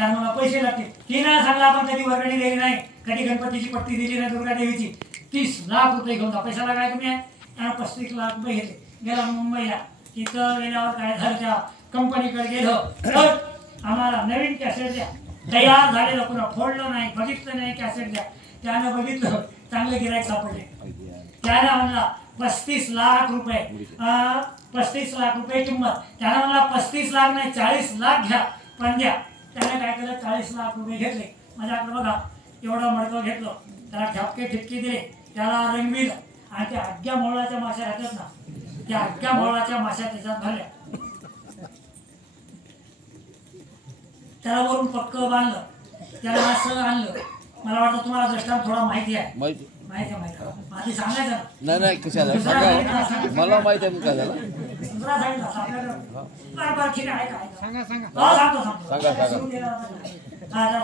त्याला मला पैसे लागतील. तिनं सांगला आपण कधी वर्गणी दिली नाही, कधी गणपतीची पट्टी दिली नाही दुर्गा देवीची. 30 लाख रुपये घेऊन जा. पैशाला काय कमी आहे. त्यानं 35 लाख रुपये घेतले. गेला मुंबईला. तिथं गेल्यावर काय झालं, त्या कंपनीकडे गेलो, तर आम्हाला नवीन कॅसेट द्या. तयार झालेलं पुन्हा फोडलं नाही, बघितलं नाही, कॅसेट द्या. त्यानं बघितलं, चांगले गिराईक सापडले. त्यानं म्हणला 35 लाख रुपये, 35 लाख रुपये किंमत. त्यानं म्हणला 35 लाख नाही 40 लाख घ्या, पण द्या. त्याने काय केलं, 40 लाख रुपये घेतले. माझ्याकडे बघा एवढं मडकं घेतलं, त्याला ठपके ठिपके दिले, त्याला रंगविलं आणि त्या अग्ग्या मोळाच्या माश्या राहतात ना, त्या अग्ग्या मोळाच्या माश्या त्याच्यात भरल्या. त्याला वरून पक्क बांधलं, त्याला असं आणलं. मला वाटतं तुम्हाला दृष्टांत थोडा माहिती आहे. माहिती आधी सांगायचं नाही नाही कशाला मला माहिती आहे. काय झालं दुसरा सांगितलं आपल्याकडे बरं ठीक आहे. ऐका सांगा सांगा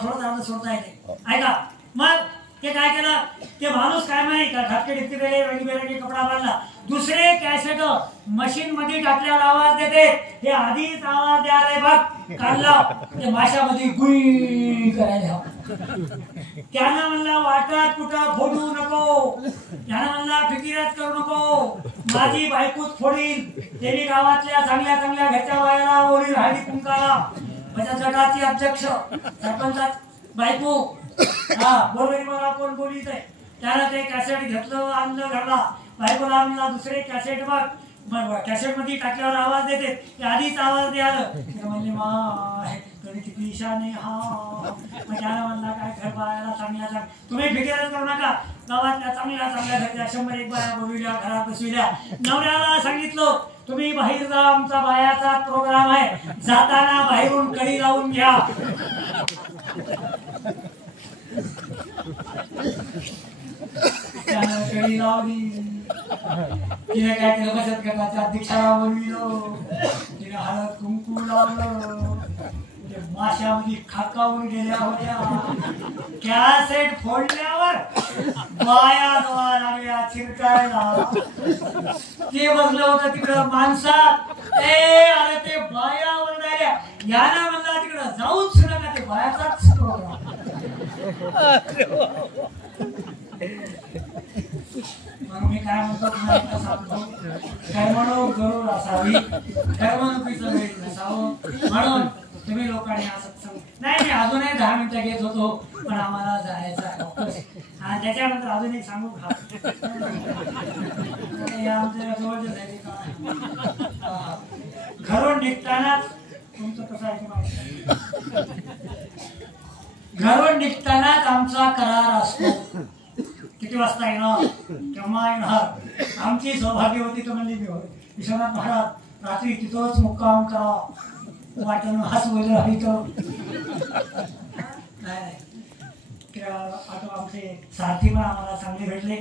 थोडं सोडता येते. ऐका मग ते काय केलं, ते माणूस काय माहिती का, धपके ढिपके दिले, रंगीबेरंगी कपडा बांधला. दुसरे कॅसेट मशीन मध्ये टाकल्यावर आवाज देते. हे आधीच आवाज द्यायला बघ काढला, ते माशामध्ये गुई करायला. त्यानं म्हणला वाटात कुठं फोडू नको, त्यानं म्हणला फिकिरात करू नको, माझी बायकोच फोडील. त्यांनी गावातल्या चांगल्या चांगल्या घरच्या बायाला ओळी हळदी कुंकाला, बचत गटाची अध्यक्ष सरपंचात बायको, हा बोलली मला कोण बोलीत आहे. त्यानं ते कॅसेट घेतलं, आणलं घरला. बायकोला आणला दुसरे कॅसेट बघ, कॅसेट मध्ये टाकल्यावर आवाज देते, ते आधीच आवाज द्यायला म्हणजे माय कधी किती ईशाने हा. मग त्याला म्हणला काय घर बायाला चांगल्या चांगल्या, तुम्ही फिकिरच करू नका, गावातल्या चांगल्या चांगल्या घरच्या 100-1 बाया बोलविल्या, घरात बसविल्या. नवऱ्याला सांगितलं तुम्ही बाहेर जा, आमचा बायाचा प्रोग्राम आहे, जाताना बाहेरून कडी लावून घ्या. त्यानं कडी लावली. तिने काय केलं, बचत गटाच्या अध्यक्षाला बोलविलं, तिने हळद कुंकू लावलं. माशामध्ये खाकावून गेल्या होत्या. कॅसेट फोडल्यावर बाया दोळा लागल्या चिरकायला. ते बसलं होतं तिकडं माणसात, अरे ते बाया ओरडायल्या. याला म्हणला तिकडं जाऊच नका, ते बायाचाच प्रोग्राम. मग मी काय म्हणतो तुम्हाला सांगतो, कर्मणो गरुड असावी, कर्मणुकीचं वेळ नसावं. म्हणून तुम्ही लोकांनी असं सत्संग नाही, मी अजूनही 10 मिनिटं घेत होतो, पण आम्हाला जायचं आहे. आणि त्याच्यानंतर अजून एक सांगू का, आमच्या जवळचे झाले का, घरून निघतानाच तुमचं कसं आहे माहिती, घरून निघतानाच आमचा करार असतो. किती वाजता येणार, केव्हा येणार. आमची सौभाग्य होती तर म्हणजे विश्वनाथ महाराज रात्री तिथंच मुक्काम करा, वाटण हाच वगैरे आता आमचे सारथी पण आम्हाला चांगले भेटले.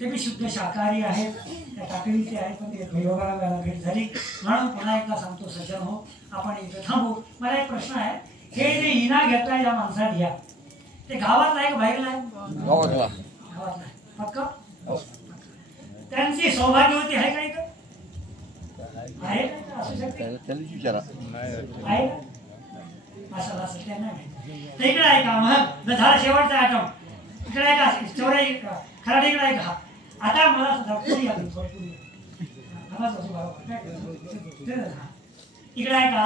ते बी शुद्ध शाकाहारी आहेत, त्या टाकळीचे आहेत, पण ते योगाला भेट झाली. म्हणून पुन्हा एकदा सांगतो सज्जन हो, आपण इथं थांबू. मला एक प्रश्न आहे, हे जे इना घेताय या माणसात घ्या, ते गावातला आहे का बाहेरला आहे? गावातला आहे. पक्क त्यांची सौभाग्यवती आहे का इथं? आहे का? असू शकते आहे का? असं असेल त्यांना माहिती. इकडे आहे का? मग झाला शेवटचा आयटम. इकडे आहे का? चौराई खराडी इकडे आहे का? आता मला सुद्धा पुरी आली इकडे आहे का?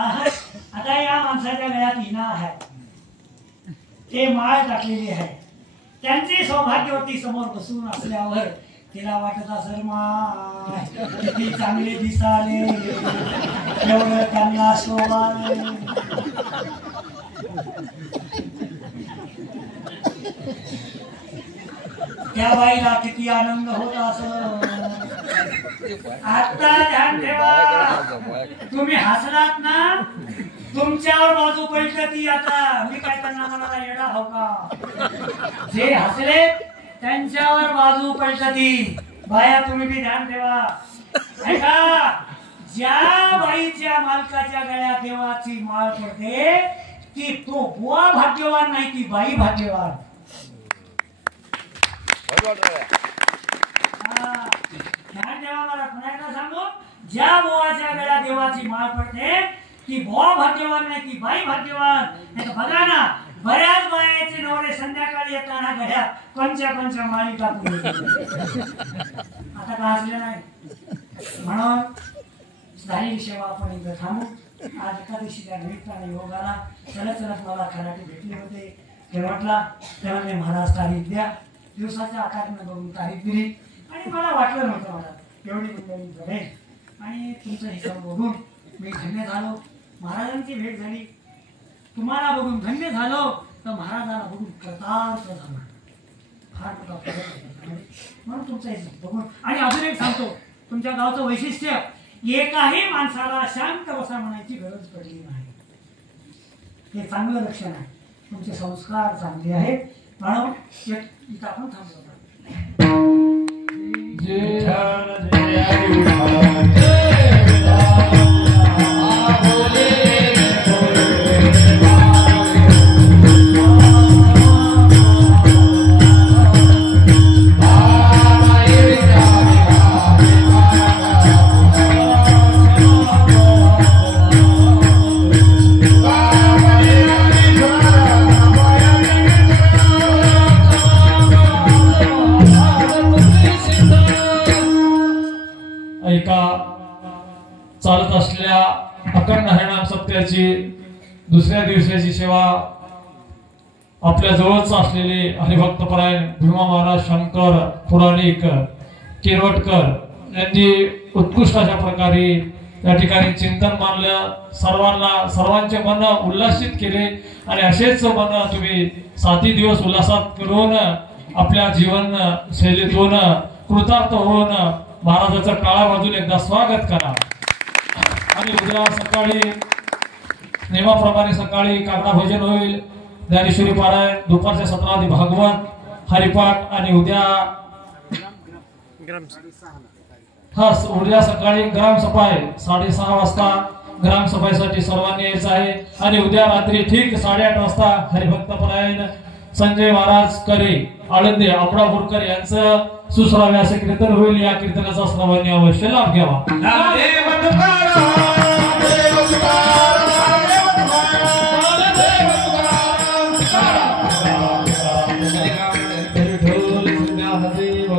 आता या माणसाच्या गळ्यात हिना आहे, ते माळ टाकलेली आहे. त्यांची सौभाग्यवती समोर बसून असल्यावर तिला वाटत असेल माय किती चांगले दिसाले, एवढं त्यांना शोभाले. त्या बाईला किती आनंद होत असं. आता ध्यान ठेवा, तुम्ही हसलात ना, तुमच्यावर बाजू पलटती. आता मी काय करणार, मला येडा हो का? जे हसले त्यांच्यावर बाजू पलटती. बाया तुम्ही बी ध्यान ठेवा. ऐका, ज्या बाईच्या मालकाच्या गळ्यात देवाची माळ पडते ती तो बुवा भाग्यवान नाही, ती बाई भाग्यवान. ध्यान ठेवा. मला पुन्हा एकदा सांगू, ज्या बुवाच्या गळ्यात देवाची माळ पडते ती बुवा भाग्यवान नाही, ती बाई भाग्यवान. नाही तर बघा ना, बऱ्याच बायाचे नवरे संध्याकाळी येताना घड्यात कोणच्या माळी टाकून आता का असले नाही. म्हणून झालेली सेवा आपण इथं थांबू. आज एकादशीच्या निमित्ताने योगाला चलत मला खराटे भेटले होते. ते म्हटला तेव्हा मी महाराज तारीख द्या. दिवसाच्या आकारानं बघून तारीख दिली आणि मला वाटलं नव्हतं मला एवढी मंडळी जमेल आणि तुमचं हे सर्व बघून मी धन्य झालो. महाराजांची भेट झाली. तुम्हाला बघून धन्य झालो तर महाराजाला बघून कृतार्थ झालो. फार मोठा फरक आहे. म्हणून तुमचं हे बघून आणि अजून एक सांगतो तुमच्या गावचं वैशिष्ट्य एकाही माणसाला शांत बसा म्हणायची गरज पडली नाही. हे चांगलं लक्षण आहे. तुमचे संस्कार चांगले आहेत. म्हणून इथं आपण थांबलो. चालत असलेल्या अखंड हरिनाम सप्त्याची दुसऱ्या दिवसाची सेवा आपल्या जवळच असलेले हरिभक्तपरायण भीमा महाराज शंकर पुराणिक किरवटकर यांनी उत्कृष्ट अशा प्रकारे या ठिकाणी चिंतन मानलं. सर्वांचे मन उल्हासित केले आणि असेच मन तुम्ही 7 दिवस उल्हासात करून आपल्या जीवन शैलीतून कृतार्थ होऊन महाराजाचं टाळा वाजून एकदा स्वागत करा. आणि उद्या सकाळी नेमाप्रमाणे सकाळी काकडा भजन होईल. ज्ञानेश्वरी पारायण दुपारच्या सत्रात भागवत हरिपाठ आणि उद्या सकाळी ग्रामसफाई 6:30 वाजता ग्रामसफाईसाठी सर्वांनी यायचं आहे. आणि उद्या रात्री ठीक 8:30 वाजता हरिभक्तपरायण संजय महाराज करे आळंदी अमरापूरकर यांचं सुश्राव्य असे कीर्तन होईल. या कीर्तनाचा सर्वांनी अवश्य लाभ घ्यावा.